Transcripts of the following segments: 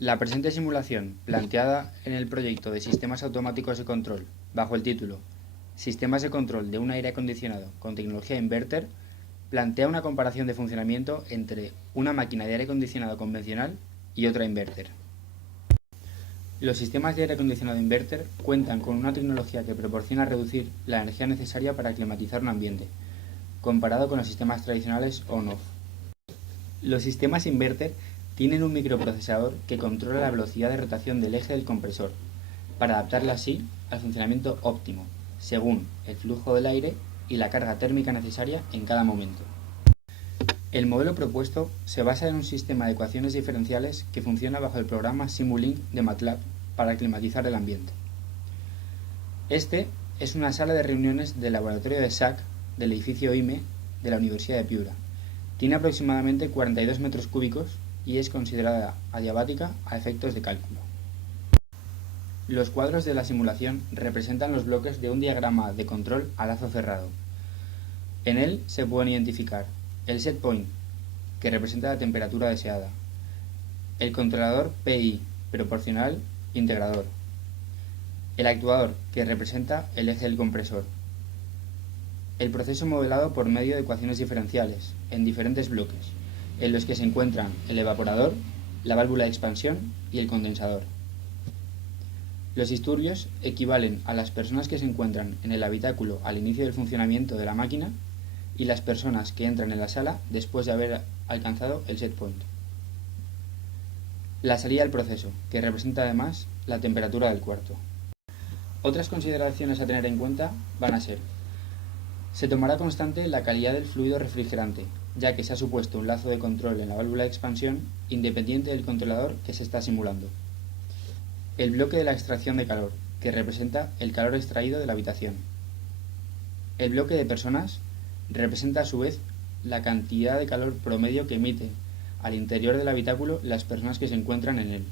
La presente simulación, planteada en el proyecto de Sistemas Automáticos de Control, bajo el título Sistemas de control de un aire acondicionado con tecnología inverter, plantea una comparación de funcionamiento entre una máquina de aire acondicionado convencional y otra inverter. Los sistemas de aire acondicionado inverter cuentan con una tecnología que proporciona reducir la energía necesaria para climatizar un ambiente, comparado con los sistemas tradicionales on-off. Los sistemas inverter tienen un microprocesador que controla la velocidad de rotación del eje del compresor, para adaptarla así al funcionamiento óptimo, según el flujo del aire y la carga térmica necesaria en cada momento. El modelo propuesto se basa en un sistema de ecuaciones diferenciales que funciona bajo el programa Simulink de MATLAB para climatizar el ambiente. Este es una sala de reuniones del laboratorio de SAC del edificio IME de la Universidad de Piura. Tiene aproximadamente 42 metros cúbicos y es considerada adiabática a efectos de cálculo. Los cuadros de la simulación representan los bloques de un diagrama de control a lazo cerrado. En él se pueden identificar el set point, que representa la temperatura deseada, el controlador PI, proporcional integrador, el actuador, que representa el eje del compresor, el proceso modelado por medio de ecuaciones diferenciales en diferentes bloques, en los que se encuentran el evaporador, la válvula de expansión y el condensador. Los disturbios equivalen a las personas que se encuentran en el habitáculo al inicio del funcionamiento de la máquina y las personas que entran en la sala después de haber alcanzado el set point. La salida del proceso, que representa además la temperatura del cuarto. Otras consideraciones a tener en cuenta van a ser: se tomará constante la calidad del fluido refrigerante, ya que se ha supuesto un lazo de control en la válvula de expansión independiente del controlador que se está simulando. El bloque de la extracción de calor, que representa el calor extraído de la habitación. El bloque de personas representa a su vez la cantidad de calor promedio que emite al interior del habitáculo las personas que se encuentran en él.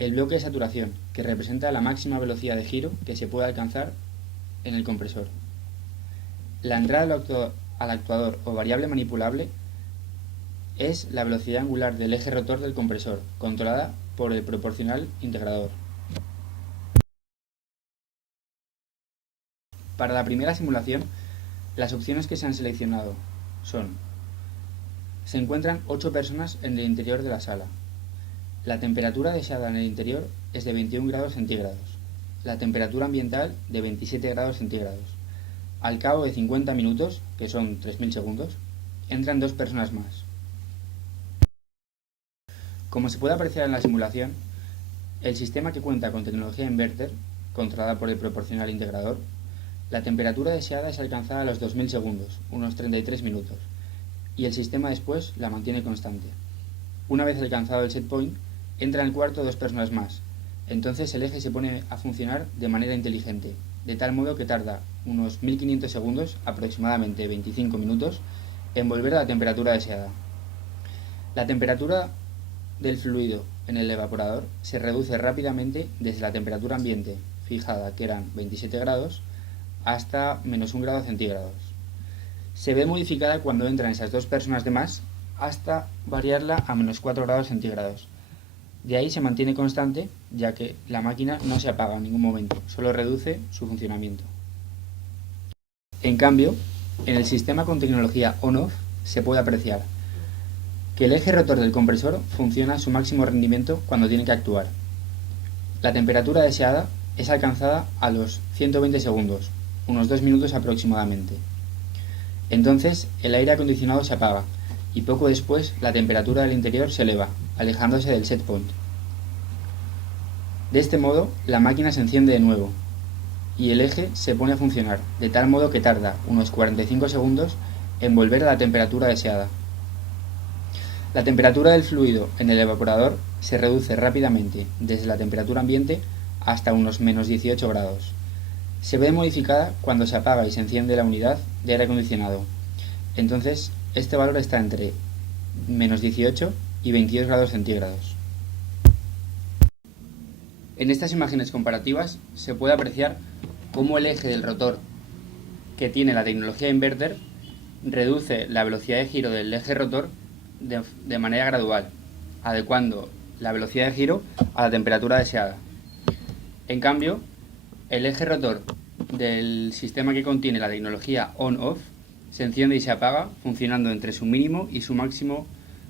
El bloque de saturación, que representa la máxima velocidad de giro que se puede alcanzar en el compresor. La entrada al actuador o variable manipulable es la velocidad angular del eje rotor del compresor, controlada por el proporcional integrador. Para la primera simulación, las opciones que se han seleccionado son: se encuentran 8 personas en el interior de la sala. La temperatura deseada en el interior es de 21 grados centígrados. La temperatura ambiental de 27 grados centígrados. Al cabo de 50 minutos, que son 3000 segundos, entran 2 personas más. Como se puede apreciar en la simulación, el sistema que cuenta con tecnología inverter, controlada por el proporcional integrador, la temperatura deseada es alcanzada a los 2000 segundos, unos 33 minutos, y el sistema después la mantiene constante. Una vez alcanzado el set point, entra en el cuarto 2 personas más. Entonces el eje se pone a funcionar de manera inteligente, de tal modo que tarda unos 1500 segundos, aproximadamente 25 minutos, en volver a la temperatura deseada. La temperatura del fluido en el evaporador se reduce rápidamente desde la temperatura ambiente, fijada que eran 27 grados, hasta menos 1 grado centígrados. Se ve modificada cuando entran esas 2 personas de más hasta variarla a menos 4 grados centígrados. De ahí se mantiene constante, ya que la máquina no se apaga en ningún momento, solo reduce su funcionamiento. En cambio, en el sistema con tecnología on-off se puede apreciar que el eje rotor del compresor funciona a su máximo rendimiento cuando tiene que actuar. La temperatura deseada es alcanzada a los 120 segundos, unos 2 minutos aproximadamente. Entonces el aire acondicionado se apaga y poco después la temperatura del interior se eleva, alejándose del set point. De este modo, la máquina se enciende de nuevo y el eje se pone a funcionar, de tal modo que tarda unos 45 segundos en volver a la temperatura deseada. La temperatura del fluido en el evaporador se reduce rápidamente desde la temperatura ambiente hasta unos menos 18 grados. Se ve modificada cuando se apaga y se enciende la unidad de aire acondicionado. Entonces, este valor está entre menos 18 y 22 grados centígrados. En estas imágenes comparativas se puede apreciar cómo el eje del rotor que tiene la tecnología inverter reduce la velocidad de giro del eje rotor de manera gradual, adecuando la velocidad de giro a la temperatura deseada. En cambio, el eje rotor del sistema que contiene la tecnología on-off se enciende y se apaga funcionando entre su mínimo y su máximo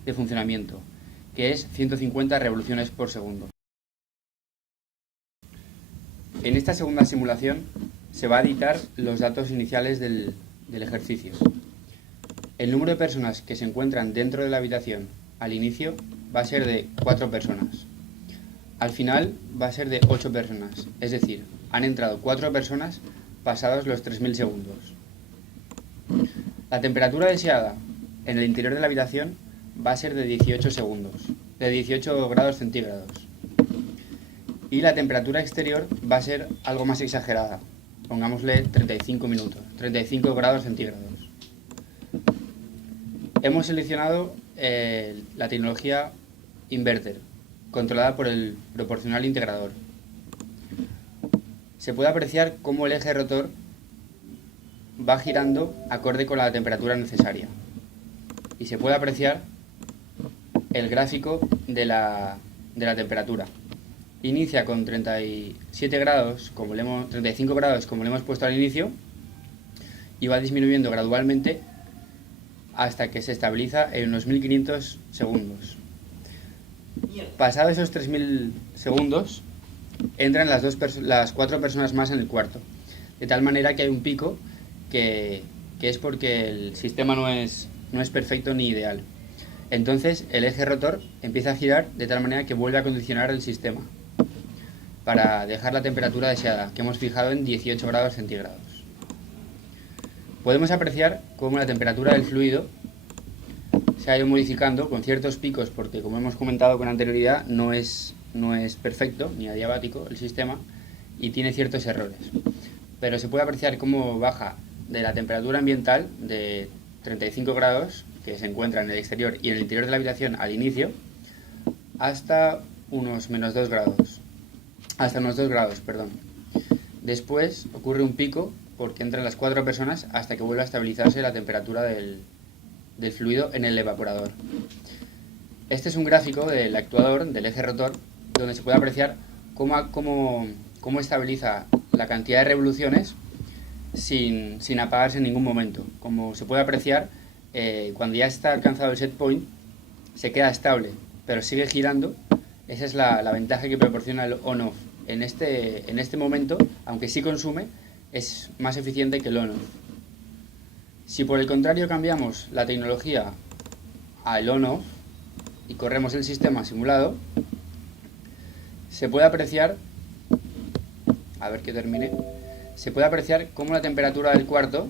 de funcionamiento, que es 150 revoluciones por segundo. En esta segunda simulación se va a editar los datos iniciales del ejercicio. El número de personas que se encuentran dentro de la habitación al inicio va a ser de 4 personas. Al final va a ser de 8 personas, es decir, han entrado 4 personas pasados los 3000 segundos. La temperatura deseada en el interior de la habitación va a ser de 18 segundos, de 18 grados centígrados. Y la temperatura exterior va a ser algo más exagerada, pongámosle 35 minutos, 35 grados centígrados. Hemos seleccionado la tecnología inverter, controlada por el proporcional integrador. Se puede apreciar cómo el eje rotor va girando acorde con la temperatura necesaria. Y se puede apreciar el gráfico de la temperatura. Inicia con 37 grados, 35 grados, como le hemos puesto al inicio, y va disminuyendo gradualmente hasta que se estabiliza en unos 1500 segundos. Pasados esos 3000 segundos, entran las 4 personas más en el cuarto, de tal manera que hay un pico que es porque el sistema no es perfecto ni ideal. Entonces el eje rotor empieza a girar de tal manera que vuelve a condicionar el sistema para dejar la temperatura deseada, que hemos fijado en 18 grados centígrados. Podemos apreciar cómo la temperatura del fluido se ha ido modificando con ciertos picos, porque como hemos comentado con anterioridad, no es perfecto ni adiabático el sistema y tiene ciertos errores. Pero se puede apreciar cómo baja de la temperatura ambiental de 35 grados, que se encuentra en el exterior y en el interior de la habitación al inicio, hasta unos menos 2 grados. Hasta unos 2 grados, perdón. Después ocurre un pico porque entran las 4 personas hasta que vuelve a estabilizarse la temperatura del fluido en el evaporador. Este es un gráfico del actuador, del eje rotor, donde se puede apreciar cómo estabiliza la cantidad de revoluciones sin apagarse en ningún momento. Como se puede apreciar, cuando ya está alcanzado el set point, se queda estable, pero sigue girando. Esa es la ventaja que proporciona el on-off. En este momento, aunque sí consume, es más eficiente que el on-off. Si por el contrario cambiamos la tecnología al on-off y corremos el sistema simulado, se puede apreciar, se puede apreciar cómo la temperatura del cuarto,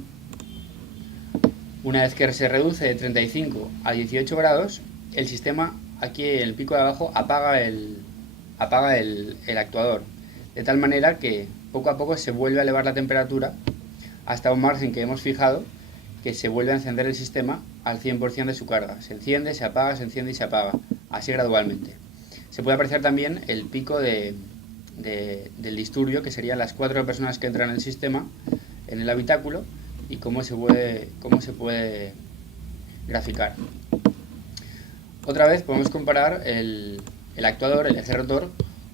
una vez que se reduce de 35 a 18 grados, el sistema aquí en el pico de abajo apaga el actuador, de tal manera que poco a poco se vuelve a elevar la temperatura hasta un margen que hemos fijado, que se vuelve a encender el sistema al 100% de su carga. Se enciende, se apaga, se enciende y se apaga, así gradualmente. Se puede apreciar también el pico del disturbio, que serían las 4 personas que entran en el sistema, en el habitáculo, y cómo se puede graficar. Otra vez podemos comparar el actuador, el eje rotor,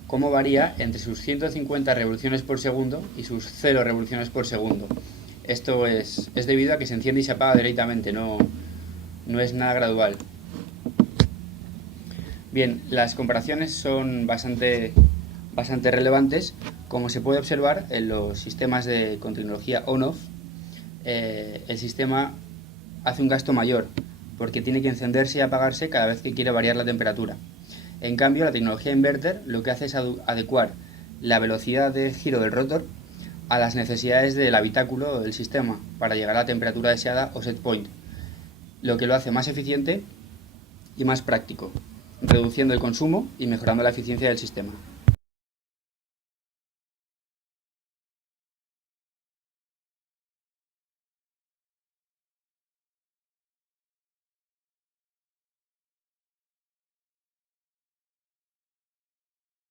cómo varía entre sus 150 revoluciones por segundo y sus 0 revoluciones por segundo. Esto es debido a que se enciende y se apaga directamente, no es nada gradual. Bien, las comparaciones son bastante relevantes. Como se puede observar en los sistemas con tecnología on-off, el sistema hace un gasto mayor, porque tiene que encenderse y apagarse cada vez que quiere variar la temperatura. En cambio, la tecnología inverter lo que hace es adecuar la velocidad de giro del rotor a las necesidades del habitáculo o del sistema para llegar a la temperatura deseada o set point, lo que lo hace más eficiente y más práctico, reduciendo el consumo y mejorando la eficiencia del sistema.